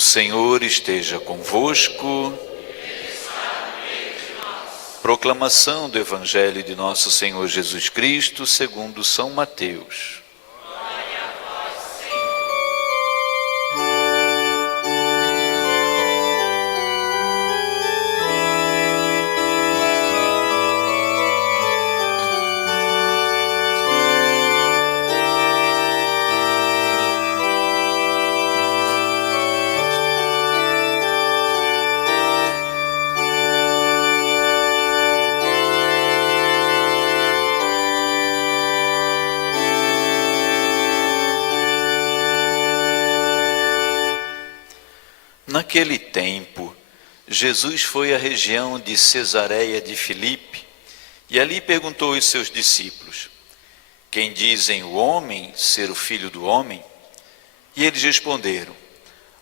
O Senhor esteja convosco. Proclamação do Evangelho de nosso Senhor Jesus Cristo, segundo São Mateus. Naquele tempo, Jesus foi à região de Cesareia de Filipe e ali perguntou aos seus discípulos: quem dizem o homem ser o filho do homem? E eles responderam: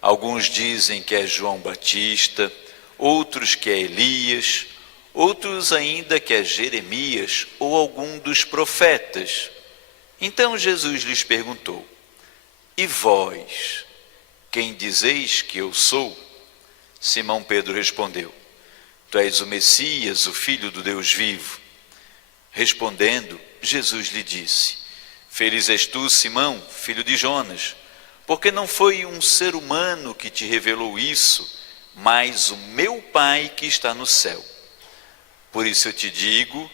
alguns dizem que é João Batista, outros que é Elias, outros ainda que é Jeremias ou algum dos profetas. Então Jesus lhes perguntou: e vós? Quem dizeis que eu sou? Simão Pedro respondeu: tu és o Messias, o Filho do Deus vivo. Respondendo, Jesus lhe disse: feliz és tu, Simão, filho de Jonas, porque não foi um ser humano que te revelou isso, mas o meu Pai que está no céu. Por isso eu te digo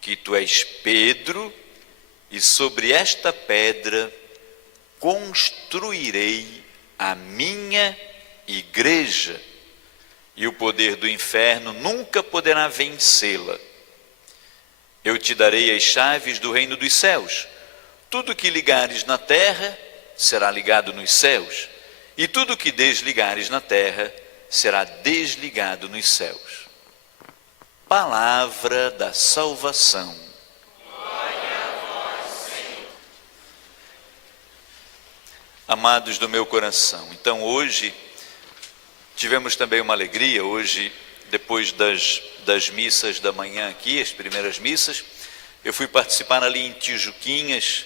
que tu és Pedro, e sobre esta pedra construirei a minha igreja, e o poder do inferno nunca poderá vencê-la. Eu te darei as chaves do reino dos céus. Tudo que ligares na terra será ligado nos céus, e tudo que desligares na terra será desligado nos céus. Palavra da salvação. Amados do meu coração, então hoje tivemos também uma alegria. Hoje, depois das missas da manhã aqui, as primeiras missas, eu fui participar ali em Tijuquinhas,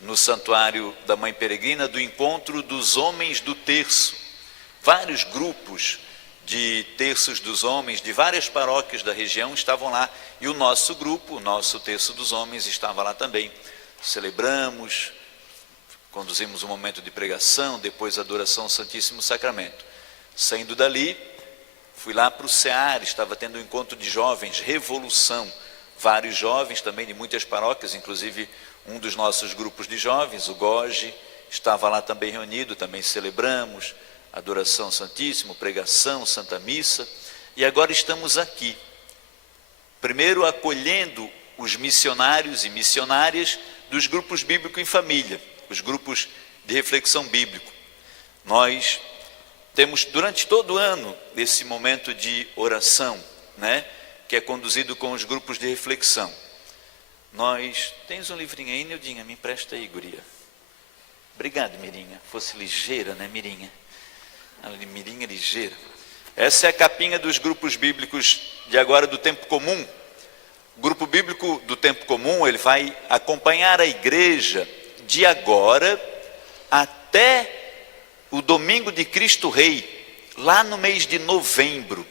no Santuário da Mãe Peregrina, do encontro dos homens do terço. Vários grupos de terços dos homens, de várias paróquias da região estavam lá, e o nosso grupo, o nosso terço dos homens, estava lá também. Celebramos, conduzimos um momento de pregação, depois adoração ao Santíssimo Sacramento. Saindo dali, fui lá para o SEAR, estava tendo um encontro de jovens, Revolução. Vários jovens também de muitas paróquias, inclusive um dos nossos grupos de jovens, o Goge, estava lá também reunido, também celebramos adoração ao Santíssimo, pregação, Santa Missa. E agora estamos aqui, primeiro acolhendo os missionários e missionárias dos grupos bíblico em família, os grupos de reflexão bíblico. Nós temos durante todo o ano esse momento de oração, né, que é conduzido com os grupos de reflexão. Nós, tens um livrinho aí, Nildinha? Me empresta aí, guria. Obrigado, Mirinha. Fosse ligeira, né, Mirinha? Mirinha ligeira. Essa é a capinha dos grupos bíblicos de agora do tempo comum. O grupo bíblico do tempo comum, ele vai acompanhar a igreja de agora até o domingo de Cristo Rei, lá no mês de novembro.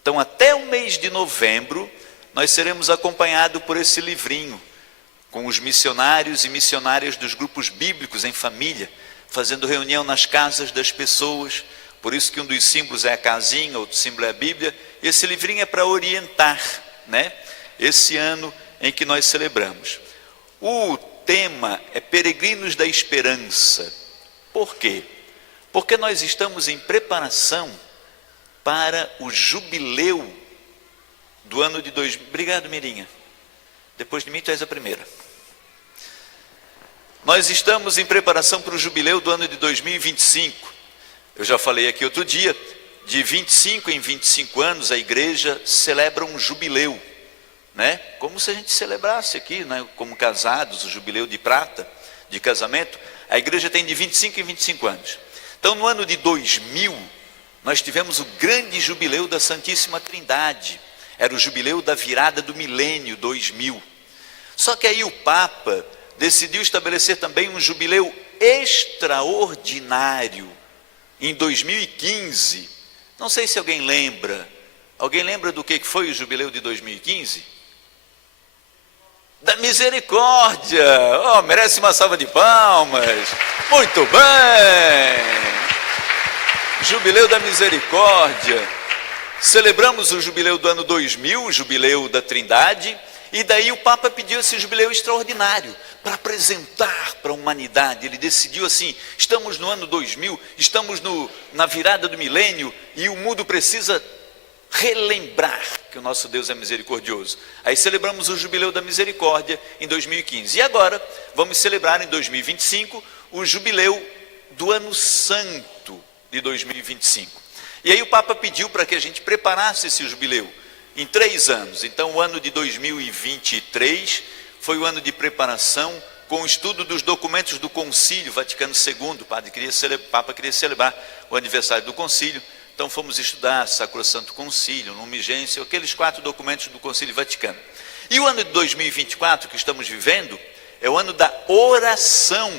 Então, até o mês de novembro, nós seremos acompanhados por esse livrinho, com os missionários e missionárias dos grupos bíblicos em família, fazendo reunião nas casas das pessoas. Por isso que um dos símbolos é a casinha, outro símbolo é a Bíblia. Esse livrinho é para orientar, né, esse ano em que nós celebramos. O tema é Peregrinos da Esperança. Por quê? Porque nós estamos em preparação para o jubileu do ano de 2000. Obrigado, Mirinha. Depois de mim, tu és a primeira. Nós estamos em preparação para o jubileu do ano de 2025. Eu já falei aqui outro dia, de 25 em 25 anos a igreja celebra um jubileu, né? Como se a gente celebrasse aqui, né, como casados, o jubileu de prata, de casamento. A igreja tem de 25 em 25 anos. Então, no ano de 2000, nós tivemos o grande jubileu da Santíssima Trindade. Era o jubileu da virada do milênio 2000. Só que aí o Papa decidiu estabelecer também um jubileu extraordinário em 2015, não sei se alguém lembra do que foi o jubileu de 2015? Da misericórdia. Oh, merece uma salva de palmas. Muito bem. Jubileu da misericórdia. Celebramos o jubileu do ano 2000, o jubileu da Trindade, e daí o Papa pediu esse jubileu extraordinário para apresentar para a humanidade. Ele decidiu assim: estamos no ano 2000, estamos na virada do milênio e o mundo precisa relembrar que o nosso Deus é misericordioso. Aí celebramos o jubileu da misericórdia em 2015. E agora vamos celebrar em 2025 o jubileu do ano santo de 2025. E aí o Papa pediu para que a gente preparasse esse jubileu em 3 anos. Então o ano de 2023 foi o ano de preparação com o estudo dos documentos do Concílio Vaticano II. O Papa queria celebrar o aniversário do Concílio. Então fomos estudar Sacrosanto Concílio, Lumen Gentium, aqueles 4 documentos do Concílio Vaticano. E o ano de 2024 que estamos vivendo é o ano da oração,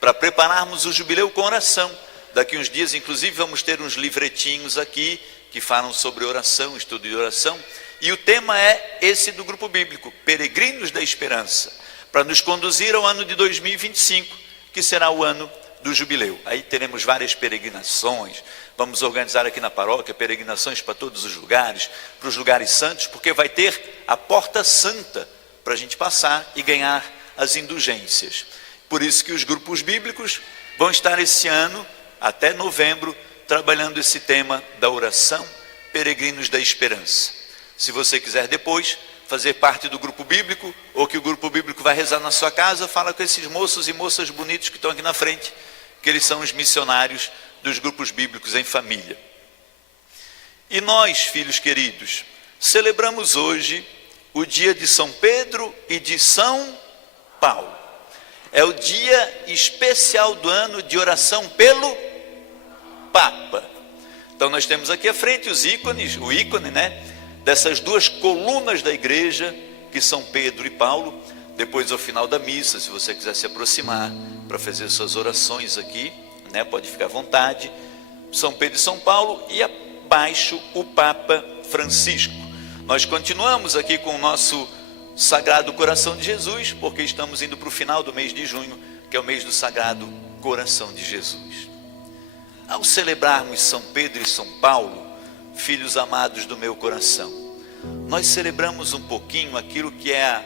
para prepararmos o jubileu com oração. Daqui uns dias, inclusive, vamos ter uns livretinhos aqui que falam sobre oração, estudo de oração. E o tema é esse do grupo bíblico, Peregrinos da Esperança, para nos conduzir ao ano de 2025, que será o ano do jubileu. Aí teremos várias peregrinações. Vamos organizar aqui na paróquia peregrinações para todos os lugares, para os lugares santos, porque vai ter a porta santa para a gente passar e ganhar as indulgências. Por isso que os grupos bíblicos vão estar esse ano, até novembro, trabalhando esse tema da oração, Peregrinos da Esperança. Se você quiser depois fazer parte do grupo bíblico, ou que o grupo bíblico vai rezar na sua casa, fala com esses moços e moças bonitos que estão aqui na frente, que eles são os missionários dos grupos bíblicos em família. E nós, filhos queridos, celebramos hoje o dia de São Pedro e de São Paulo. É o dia especial do ano de oração pelo Papa. Então nós temos aqui à frente o ícone, dessas 2 colunas da igreja, que são Pedro e Paulo. Depois, ao final da missa, se você quiser se aproximar para fazer suas orações aqui, pode ficar à vontade. São Pedro e São Paulo, e abaixo o Papa Francisco. Nós continuamos aqui com o nosso Sagrado Coração de Jesus, porque estamos indo para o final do mês de junho, que é o mês do Sagrado Coração de Jesus. Ao celebrarmos São Pedro e São Paulo, filhos amados do meu coração, nós celebramos um pouquinho aquilo que é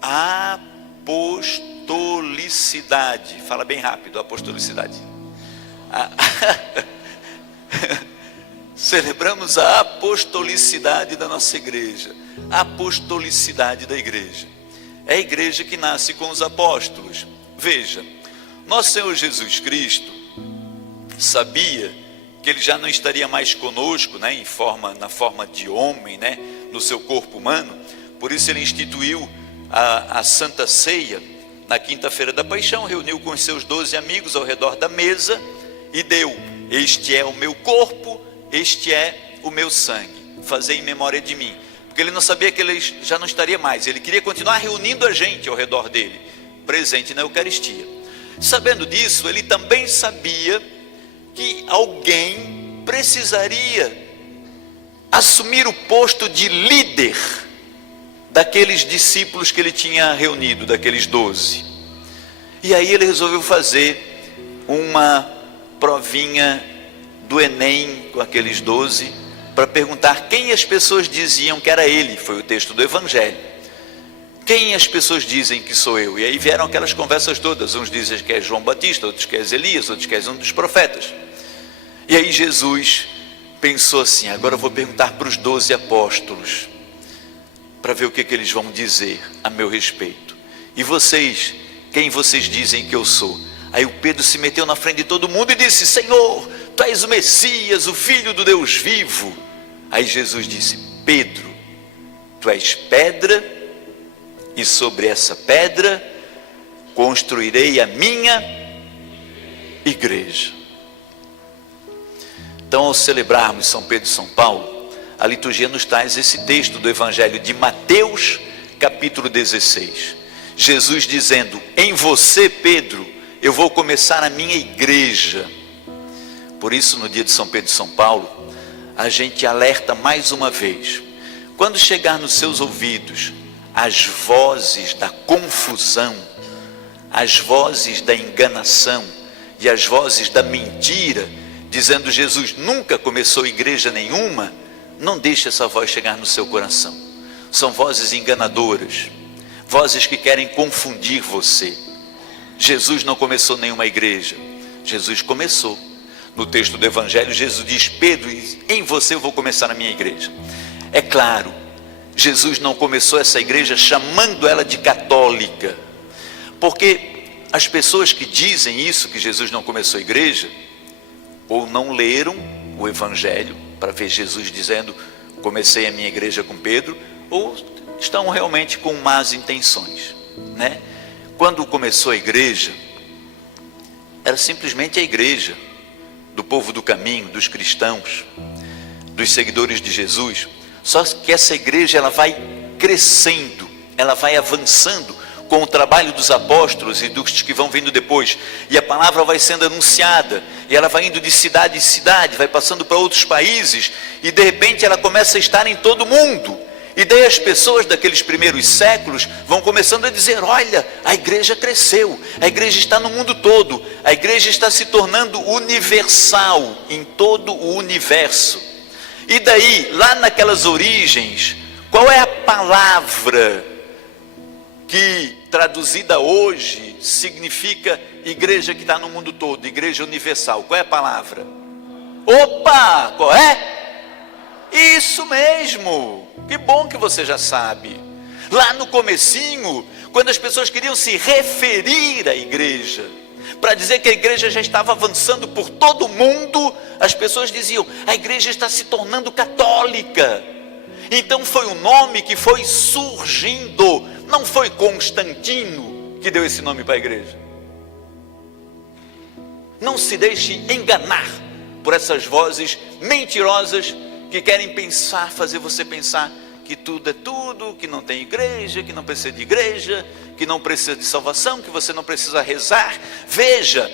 a apostolicidade. Fala bem rápido, apostolicidade. Celebramos a apostolicidade da nossa igreja. A apostolicidade da igreja é a igreja que nasce com os apóstolos. Veja, nosso Senhor Jesus Cristo sabia que ele já não estaria mais conosco, na forma de homem, no seu corpo humano. Por isso ele instituiu a Santa Ceia na quinta-feira da Paixão, reuniu com os seus 12 amigos ao redor da mesa e deu: este é o meu corpo, este é o meu sangue, fazei em memória de mim. Porque ele não sabia que ele já não estaria mais, ele queria continuar reunindo a gente ao redor dele, presente na Eucaristia. Sabendo disso, ele também sabia que alguém precisaria assumir o posto de líder daqueles discípulos que ele tinha reunido, daqueles 12. E aí ele resolveu fazer uma provinha do Enem com aqueles 12, para perguntar quem as pessoas diziam que era ele. Foi o texto do Evangelho. Quem as pessoas dizem que sou eu? E aí vieram aquelas conversas todas. Uns dizem que é João Batista, outros que é Elias, outros que é um dos profetas. E aí Jesus pensou assim: agora eu vou perguntar para os 12 apóstolos, para ver o que eles vão dizer a meu respeito. E vocês, quem vocês dizem que eu sou? Aí o Pedro se meteu na frente de todo mundo e disse: Senhor, tu és o Messias, o Filho do Deus vivo. Aí Jesus disse: Pedro, tu és pedra, e sobre essa pedra construirei a minha igreja. Então, ao celebrarmos São Pedro e São Paulo, a liturgia nos traz esse texto do Evangelho de Mateus, capítulo 16. Jesus dizendo: em você, Pedro, eu vou começar a minha igreja. Por isso, no dia de São Pedro e São Paulo, a gente alerta mais uma vez: quando chegar nos seus ouvidos as vozes da confusão, as vozes da enganação e as vozes da mentira, dizendo Jesus nunca começou igreja nenhuma, não deixe essa voz chegar no seu coração. São vozes enganadoras, vozes que querem confundir você. Jesus não começou nenhuma igreja, Jesus começou. No texto do Evangelho, Jesus diz: Pedro, em você eu vou começar a minha igreja. É claro, Jesus não começou essa igreja chamando ela de católica, porque as pessoas que dizem isso, que Jesus não começou a igreja, ou não leram o Evangelho para ver Jesus dizendo: comecei a minha igreja com Pedro, ou estão realmente com más intenções, né? Quando começou a igreja, era simplesmente a igreja do povo do caminho, dos cristãos, dos seguidores de Jesus. Só que essa igreja, ela vai crescendo, ela vai avançando com o trabalho dos apóstolos e dos que vão vindo depois, e a palavra vai sendo anunciada, e ela vai indo de cidade em cidade, vai passando para outros países, e de repente ela começa a estar em todo mundo. E daí as pessoas daqueles primeiros séculos vão começando a dizer: olha, a igreja cresceu, a igreja está no mundo todo, a igreja está se tornando universal em todo o universo. E daí, lá naquelas origens, qual é a palavra que traduzida hoje significa igreja que está no mundo todo, igreja universal? Qual é a palavra? Opa, qual é? Isso mesmo, que bom que você já sabe. Lá no comecinho, quando as pessoas queriam se referir à igreja, para dizer que a igreja já estava avançando por todo o mundo, as pessoas diziam: a igreja está se tornando católica. Então foi um nome que foi surgindo, não foi Constantino que deu esse nome para a igreja. Não se deixe enganar por essas vozes mentirosas que querem fazer você pensar que tudo é tudo, que não tem igreja, que não precisa de igreja, que não precisa de salvação, que você não precisa rezar. Veja,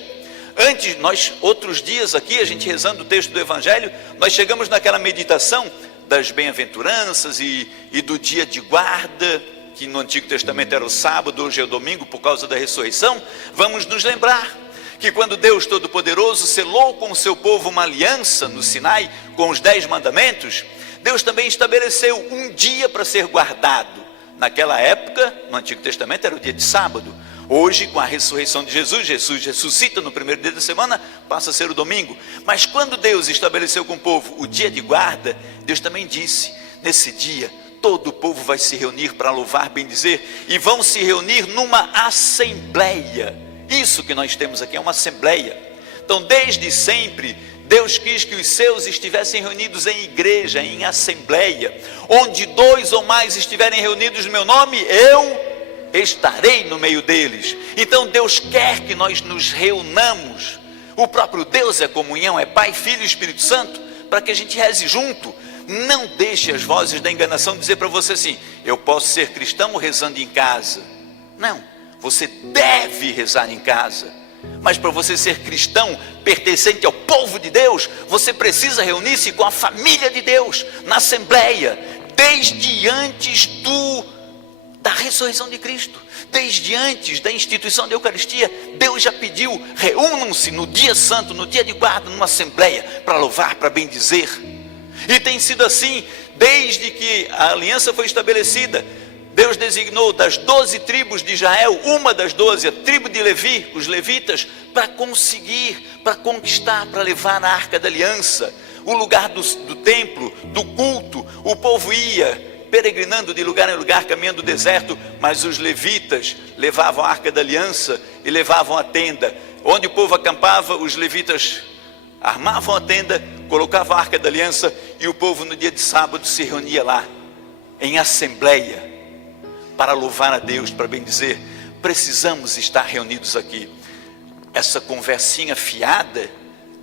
outros dias aqui, a gente rezando o texto do Evangelho, nós chegamos naquela meditação das bem-aventuranças e do dia de guarda, que no Antigo Testamento era o sábado, hoje é o domingo por causa da ressurreição. Vamos nos lembrar que quando Deus Todo-Poderoso selou com o seu povo uma aliança no Sinai, com os 10 mandamentos, Deus também estabeleceu um dia para ser guardado. Naquela época, no Antigo Testamento, era o dia de sábado. Hoje, com a ressurreição de Jesus, Jesus ressuscita no primeiro dia da semana, passa a ser o domingo. Mas quando Deus estabeleceu com o povo o dia de guarda, Deus também disse: nesse dia, todo o povo vai se reunir para louvar, bendizer, e vão se reunir numa assembleia. Isso que nós temos aqui é uma assembleia. Então, desde sempre, Deus quis que os seus estivessem reunidos em igreja, em assembleia. Onde 2 ou mais estiverem reunidos no meu nome, eu estarei no meio deles. Então Deus quer que nós nos reunamos. O próprio Deus é comunhão, é Pai, Filho e Espírito Santo, para que a gente reze junto. Não deixe as vozes da enganação dizer para você assim: eu posso ser cristão rezando em casa. Não. Você deve rezar em casa, mas para você ser cristão, pertencente ao povo de Deus, você precisa reunir-se com a família de Deus, na assembleia, desde antes da ressurreição de Cristo, desde antes da instituição da Eucaristia. Deus já pediu: reúnam-se no dia santo, no dia de guarda, numa assembleia, para louvar, para bendizer. E tem sido assim, desde que a aliança foi estabelecida. Deus designou das 12 tribos de Israel, uma das 12, a tribo de Levi, os levitas, para conquistar, para levar a arca da aliança, o lugar do templo, do culto. O povo ia peregrinando de lugar em lugar, caminhando o deserto, mas os levitas levavam a arca da aliança e levavam a tenda. Onde o povo acampava, os levitas armavam a tenda, colocavam a arca da aliança, e o povo no dia de sábado se reunia lá, em assembleia, para louvar a Deus, para bendizer. Precisamos estar reunidos aqui. Essa conversinha fiada: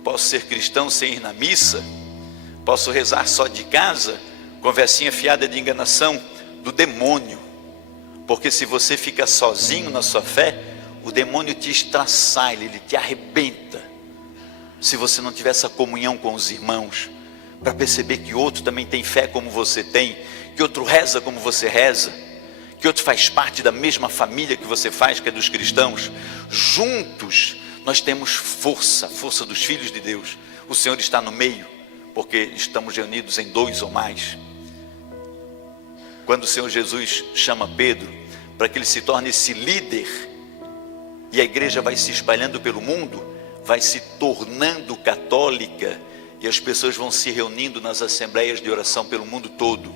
posso ser cristão sem ir na missa, posso rezar só de casa, conversinha fiada de enganação do demônio. Porque se você fica sozinho na sua fé, o demônio te estraçalha, ele te arrebenta. se você não tiver essa comunhão com os irmãos, para perceber que outro também tem fé como você tem, que outro reza como você reza, que outro faz parte da mesma família que você faz, que é dos cristãos. Juntos nós temos força, a força dos filhos de Deus. O Senhor está no meio, porque estamos reunidos em 2 ou mais. Quando o Senhor Jesus chama Pedro para que ele se torne esse líder, e a igreja vai se espalhando pelo mundo, vai se tornando católica, e as pessoas vão se reunindo nas assembleias de oração pelo mundo todo.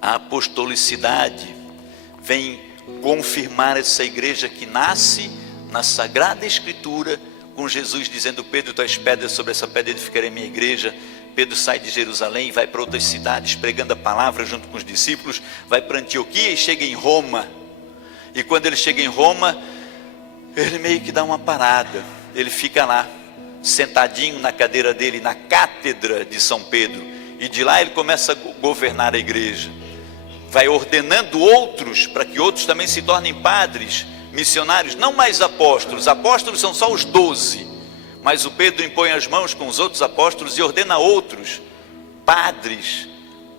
A apostolicidade vem confirmar essa igreja que nasce na Sagrada Escritura, com Jesus dizendo: Pedro, tu és pedra, sobre essa pedra edificarei minha igreja. Pedro sai de Jerusalém, vai para outras cidades pregando a palavra junto com os discípulos, vai para Antioquia e chega em Roma. E quando ele chega em Roma, ele meio que dá uma parada, ele fica lá, sentadinho na cadeira dele, na cátedra de São Pedro, e de lá ele começa a governar a igreja, vai ordenando outros, para que outros também se tornem padres, missionários, não mais apóstolos. Apóstolos são só os 12, mas o Pedro impõe as mãos com os outros apóstolos e ordena outros, padres,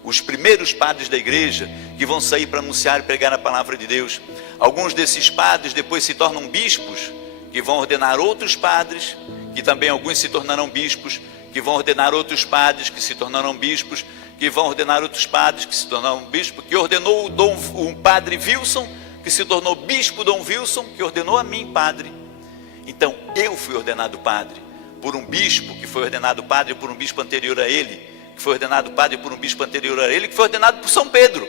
os primeiros padres da igreja, que vão sair para anunciar e pregar a palavra de Deus. Alguns desses padres depois se tornam bispos, que vão ordenar outros padres, que também alguns se tornarão bispos, que vão ordenar outros padres, que se tornarão bispos, que vão ordenar outros padres, que se tornarão bispos, que ordenou o padre Wilson, que se tornou bispo Dom Wilson, que ordenou a mim padre. Então eu fui ordenado padre por um bispo, que foi ordenado padre por um bispo anterior a ele, que foi ordenado padre por um bispo anterior a ele, que foi ordenado por São Pedro.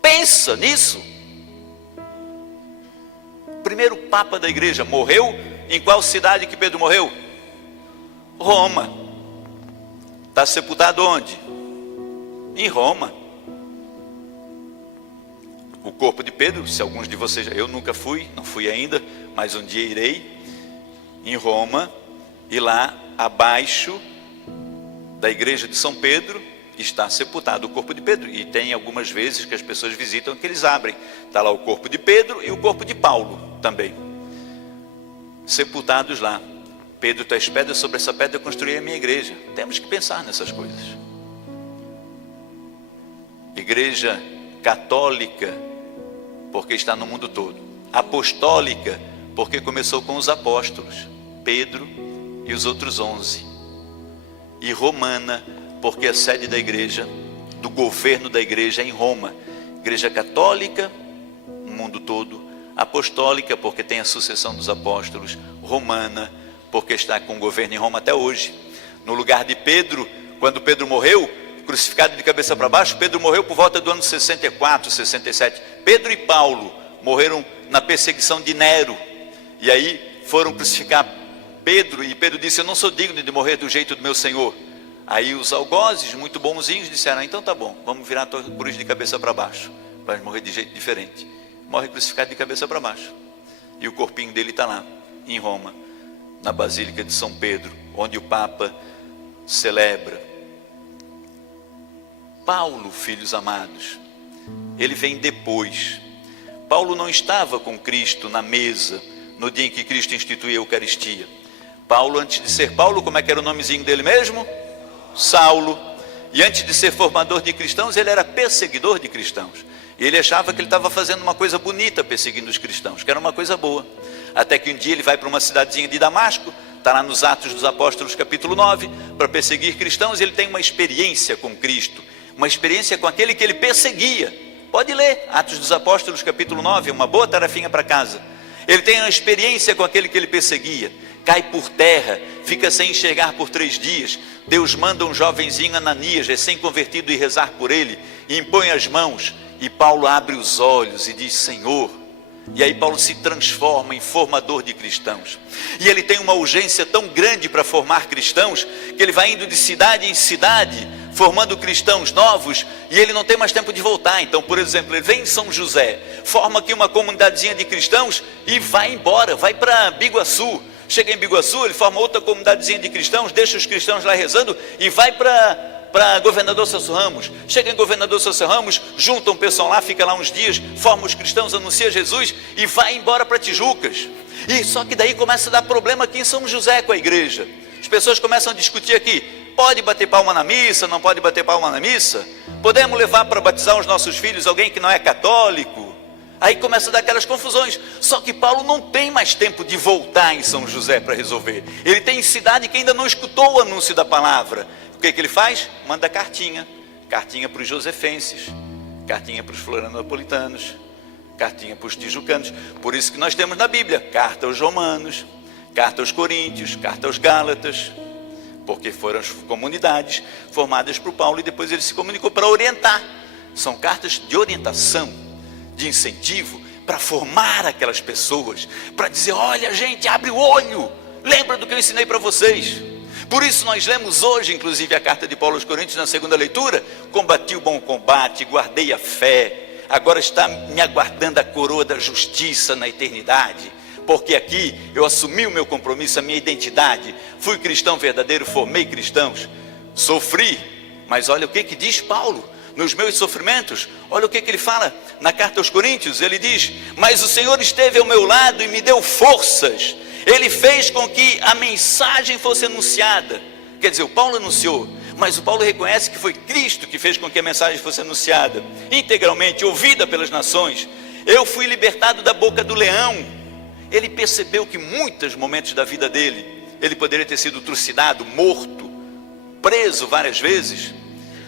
Pensa nisso. O primeiro papa da igreja morreu em qual cidade que Pedro morreu? Roma. Está sepultado onde? Em Roma. O corpo de Pedro, se alguns de vocês, eu nunca fui, não fui ainda, mas um dia irei, em Roma, e lá abaixo da igreja de São Pedro está sepultado o corpo de Pedro. E tem algumas vezes que as pessoas visitam, que eles abrem, está lá o corpo de Pedro e o corpo de Paulo também, sepultados lá. Pedro, tu és pedra, sobre essa pedra eu construí a minha igreja. Temos que pensar nessas coisas. Igreja católica, porque está no mundo todo. Apostólica, porque começou com os apóstolos, Pedro e os outros 11. E romana, porque a sede da igreja, do governo da igreja é em Roma. Igreja católica, no mundo todo. Apostólica, porque tem a sucessão dos apóstolos. Romana, porque está com o governo em Roma até hoje. No lugar de Pedro, quando Pedro morreu, crucificado de cabeça para baixo, Pedro morreu por volta do ano 64, 67. Pedro e Paulo morreram na perseguição de Nero, e aí foram crucificar Pedro, e Pedro disse: eu não sou digno de morrer do jeito do meu Senhor. Aí os algozes, muito bonzinhos, disseram: então tá bom, vamos virar a tua cruz de cabeça para baixo, vai morrer de jeito diferente. Morre crucificado de cabeça para baixo, e o corpinho dele está lá, em Roma, na Basílica de São Pedro, onde o Papa celebra. Paulo, filhos amados, ele vem depois. Paulo não estava com Cristo na mesa, no dia em que Cristo instituiu a Eucaristia. Paulo, antes de ser Paulo, como é que era o nomezinho dele mesmo? Saulo. E antes de ser formador de cristãos, ele era perseguidor de cristãos. E ele achava que ele estava fazendo uma coisa bonita perseguindo os cristãos, que era uma coisa boa. Até que um dia ele vai para uma cidadezinha de Damasco, está lá nos Atos dos Apóstolos capítulo 9, para perseguir cristãos. E ele tem uma experiência com Cristo, uma experiência com aquele que ele perseguia. Pode ler Atos dos Apóstolos capítulo 9, uma boa tarefinha para casa. Ele tem uma experiência com aquele que ele perseguia, cai por terra, fica sem enxergar por 3 dias. Deus manda um jovenzinho Ananias, recém-convertido, ir rezar por ele, e impõe as mãos, e Paulo abre os olhos e diz: Senhor. E aí Paulo se transforma em formador de cristãos, e ele tem uma urgência tão grande para formar cristãos, que ele vai indo de cidade em cidade, formando cristãos novos, e ele não tem mais tempo de voltar. Então, por exemplo, ele vem em São José, forma aqui uma comunidadezinha de cristãos, e vai embora, vai para Biguaçu. Chega em Biguaçu, ele forma outra comunidadezinha de cristãos, deixa os cristãos lá rezando, e vai para Governador Celso Ramos. Chega em Governador Celso Ramos, junta um pessoal lá, fica lá uns dias, forma os cristãos, anuncia Jesus, e vai embora para Tijucas. E só que daí começa a dar problema aqui em São José com a igreja. As pessoas começam a discutir aqui: pode bater palma na missa, não pode bater palma na missa? Podemos levar para batizar os nossos filhos alguém que não é católico? Aí começa a dar aquelas confusões. Só que Paulo não tem mais tempo de voltar em São José para resolver. Ele tem cidade que ainda não escutou o anúncio da palavra. O que ele faz? Manda cartinha para os josefenses, cartinha para os florianopolitanos, cartinha para os tijucanos. Por isso que nós temos na Bíblia carta aos romanos, carta aos coríntios, carta aos gálatas, porque foram as comunidades formadas por Paulo e depois ele se comunicou para orientar. São cartas de orientação, de incentivo, para formar aquelas pessoas, para dizer: olha gente, abre o olho, lembra do que eu ensinei para vocês. Por isso nós lemos hoje, inclusive, a carta de Paulo aos Coríntios, na segunda leitura: combati o bom combate, guardei a fé, agora está me aguardando a coroa da justiça na eternidade, porque aqui eu assumi o meu compromisso, a minha identidade, fui cristão verdadeiro, formei cristãos, sofri, mas olha o que diz Paulo, nos meus sofrimentos, olha o que ele fala na carta aos Coríntios, ele diz: mas o Senhor esteve ao meu lado e me deu forças, Ele fez com que a mensagem fosse anunciada. Quer dizer, o Paulo anunciou, mas o Paulo reconhece que foi Cristo que fez com que a mensagem fosse anunciada, integralmente, ouvida pelas nações. Eu fui libertado da boca do leão. Ele percebeu que em muitos momentos da vida dele, ele poderia ter sido trucidado, morto, preso várias vezes,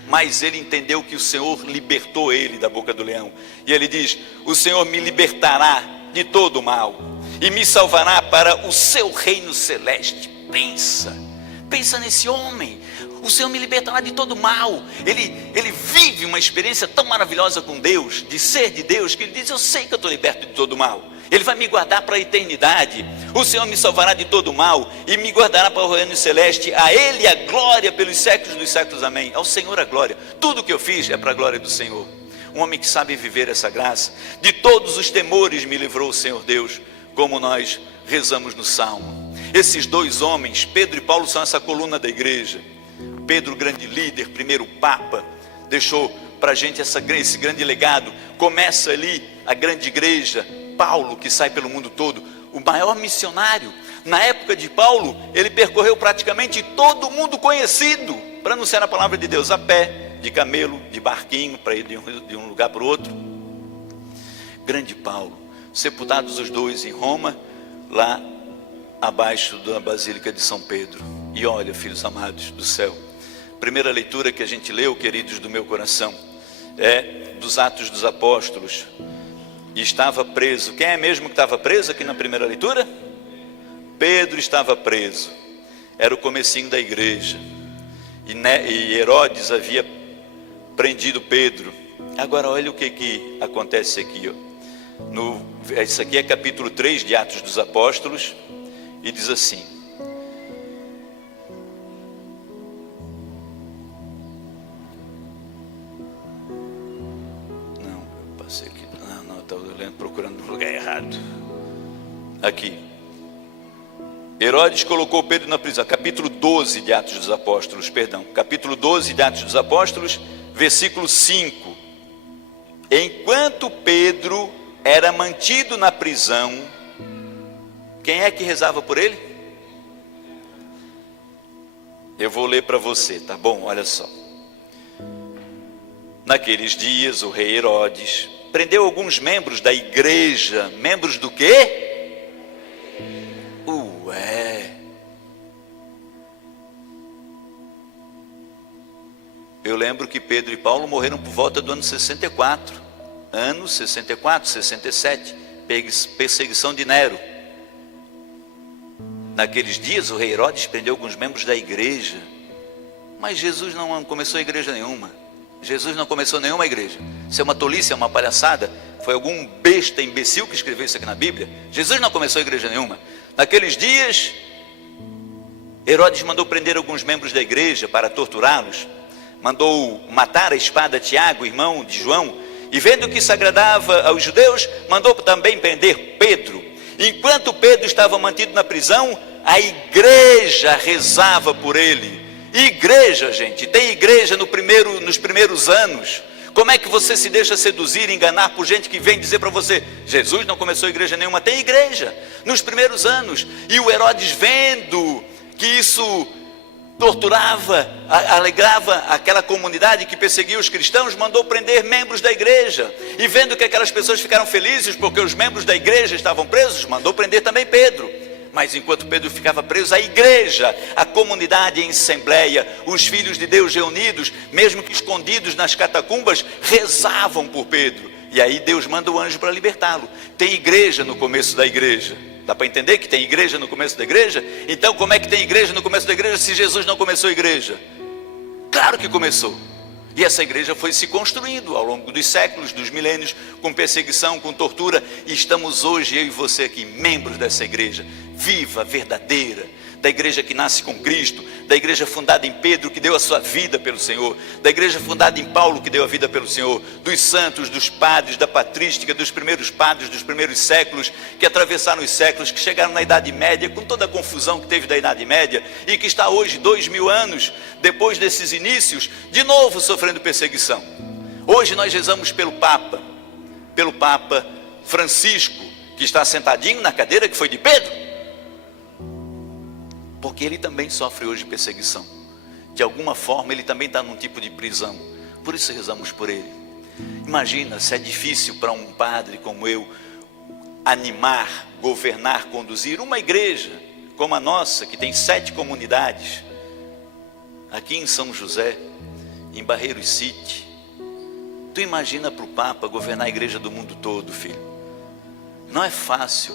mas ele entendeu que o Senhor libertou ele da boca do leão. E ele diz: o Senhor me libertará de todo o mal e me salvará para o seu reino celeste. Pensa nesse homem. O Senhor me libertará de todo mal. Ele vive uma experiência tão maravilhosa com Deus, de ser de Deus, que ele diz: eu sei que eu estou liberto de todo mal, Ele vai me guardar para a eternidade. O Senhor me salvará de todo mal e me guardará para o reino celeste. A Ele a glória pelos séculos dos séculos, amém. Ao Senhor a glória. Tudo que eu fiz é para a glória do Senhor. Um homem que sabe viver essa graça. De todos os temores me livrou o Senhor Deus, como nós rezamos no Salmo. Esses dois homens, Pedro e Paulo, são essa coluna da igreja. Pedro, grande líder, primeiro Papa, deixou para a gente esse grande legado. Começa ali a grande igreja. Paulo, que sai pelo mundo todo, o maior missionário. Na época de Paulo, ele percorreu praticamente todo o mundo conhecido para anunciar a palavra de Deus, a pé, de camelo, de barquinho, para ir de um lugar para o outro. Grande Paulo, sepultados os dois em Roma, lá abaixo da Basílica de São Pedro. E olha, filhos amados do céu, primeira leitura que a gente leu, queridos do meu coração, é dos Atos dos Apóstolos. E estava preso. Quem é mesmo que estava preso aqui na primeira leitura? Pedro estava preso. Era o comecinho da igreja. E Herodes havia prendido Pedro. Agora olha o que acontece aqui, ó. Isso aqui é capítulo 3 de Atos dos Apóstolos. E diz assim: procurando no lugar errado. Aqui, Herodes colocou Pedro na prisão. Capítulo 12 de Atos dos Apóstolos, perdão. Capítulo 12 de Atos dos Apóstolos, versículo 5. Enquanto Pedro era mantido na prisão, quem é que rezava por ele? Eu vou ler para você, tá bom? Olha só. Naqueles dias, o rei Herodes prendeu alguns membros da igreja. Membros do quê? Eu lembro que Pedro e Paulo morreram por volta do ano 64. Ano 64, 67. Perseguição de Nero. Naqueles dias o rei Herodes prendeu alguns membros da igreja. Mas Jesus não começou a igreja nenhuma. Jesus não começou nenhuma igreja. Isso é uma tolice, é uma palhaçada. Foi algum besta imbecil que escreveu isso aqui na Bíblia. Jesus não começou a igreja nenhuma. Naqueles dias, Herodes mandou prender alguns membros da igreja para torturá-los. Mandou matar a espada Tiago, irmão de João. E vendo que isso agradava aos judeus, mandou também prender Pedro. Enquanto Pedro estava mantido na prisão, a igreja rezava por ele. Igreja, gente, tem igreja nos primeiros anos. Como é que você se deixa seduzir e enganar por gente que vem dizer para você: Jesus não começou igreja nenhuma? Tem igreja nos primeiros anos. E o Herodes, vendo que isso torturava, alegrava aquela comunidade que perseguia os cristãos, mandou prender membros da igreja. E vendo que aquelas pessoas ficaram felizes porque os membros da igreja estavam presos, mandou prender também Pedro. Mas enquanto Pedro ficava preso, a igreja, a comunidade em assembleia, os filhos de Deus reunidos, mesmo que escondidos nas catacumbas, rezavam por Pedro. E aí Deus manda o anjo para libertá-lo. Tem igreja no começo da igreja. Dá para entender que tem igreja no começo da igreja? Então como é que tem igreja no começo da igreja se Jesus não começou a igreja? Claro que começou. E essa igreja foi se construindo ao longo dos séculos, dos milênios, com perseguição, com tortura. E estamos hoje, eu e você aqui, membros dessa igreja viva, verdadeira, da igreja que nasce com Cristo, da igreja fundada em Pedro, que deu a sua vida pelo Senhor, da igreja fundada em Paulo, que deu a vida pelo Senhor, dos santos, dos padres, da patrística, dos primeiros padres, dos primeiros séculos, que atravessaram os séculos, que chegaram na Idade Média, com toda a confusão que teve da Idade Média, e que está hoje, 2000 anos, depois desses inícios, de novo sofrendo perseguição. Hoje nós rezamos pelo Papa Francisco, que está sentadinho na cadeira que foi de Pedro, porque ele também sofre hoje perseguição. De alguma forma ele também está num tipo de prisão. Por isso rezamos por ele. Imagina se é difícil para um padre como eu animar, governar, conduzir uma igreja como a nossa, que tem 7 comunidades, aqui em São José, em Barreiros City. Tu imagina para o Papa governar a igreja do mundo todo, filho. Não é fácil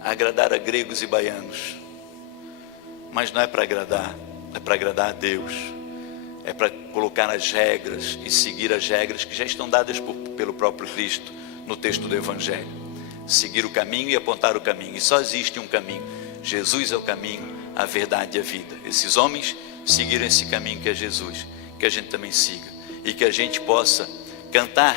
agradar a gregos e baianos. Mas não é para agradar, é para agradar a Deus. É para colocar as regras e seguir as regras que já estão dadas pelo próprio Cristo no texto do Evangelho. Seguir o caminho e apontar o caminho. E só existe um caminho. Jesus é o caminho, a verdade e a vida. Esses homens seguiram esse caminho que é Jesus. Que a gente também siga. E que a gente possa cantar,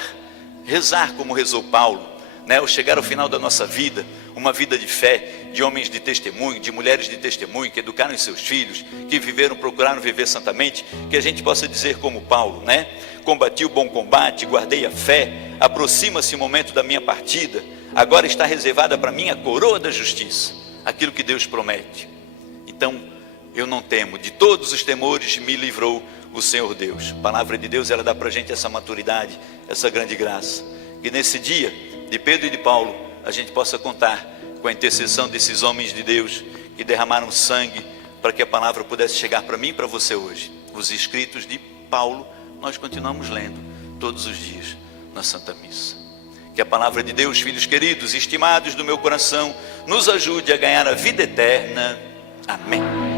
rezar como rezou Paulo, né? Ao chegar ao final da nossa vida, uma vida de fé, de homens de testemunho, de mulheres de testemunho, que educaram seus filhos, que viveram, procuraram viver santamente, que a gente possa dizer como Paulo, né? Combati o bom combate, guardei a fé, aproxima-se o momento da minha partida, agora está reservada para mim a coroa da justiça, aquilo que Deus promete. Então, eu não temo, de todos os temores me livrou o Senhor Deus. A palavra de Deus, ela dá para a gente essa maturidade, essa grande graça. E nesse dia, de Pedro e de Paulo, a gente possa contar com a intercessão desses homens de Deus que derramaram sangue para que a palavra pudesse chegar para mim e para você hoje. Os escritos de Paulo nós continuamos lendo todos os dias na Santa Missa. Que a palavra de Deus, filhos queridos, estimados do meu coração, nos ajude a ganhar a vida eterna. Amém.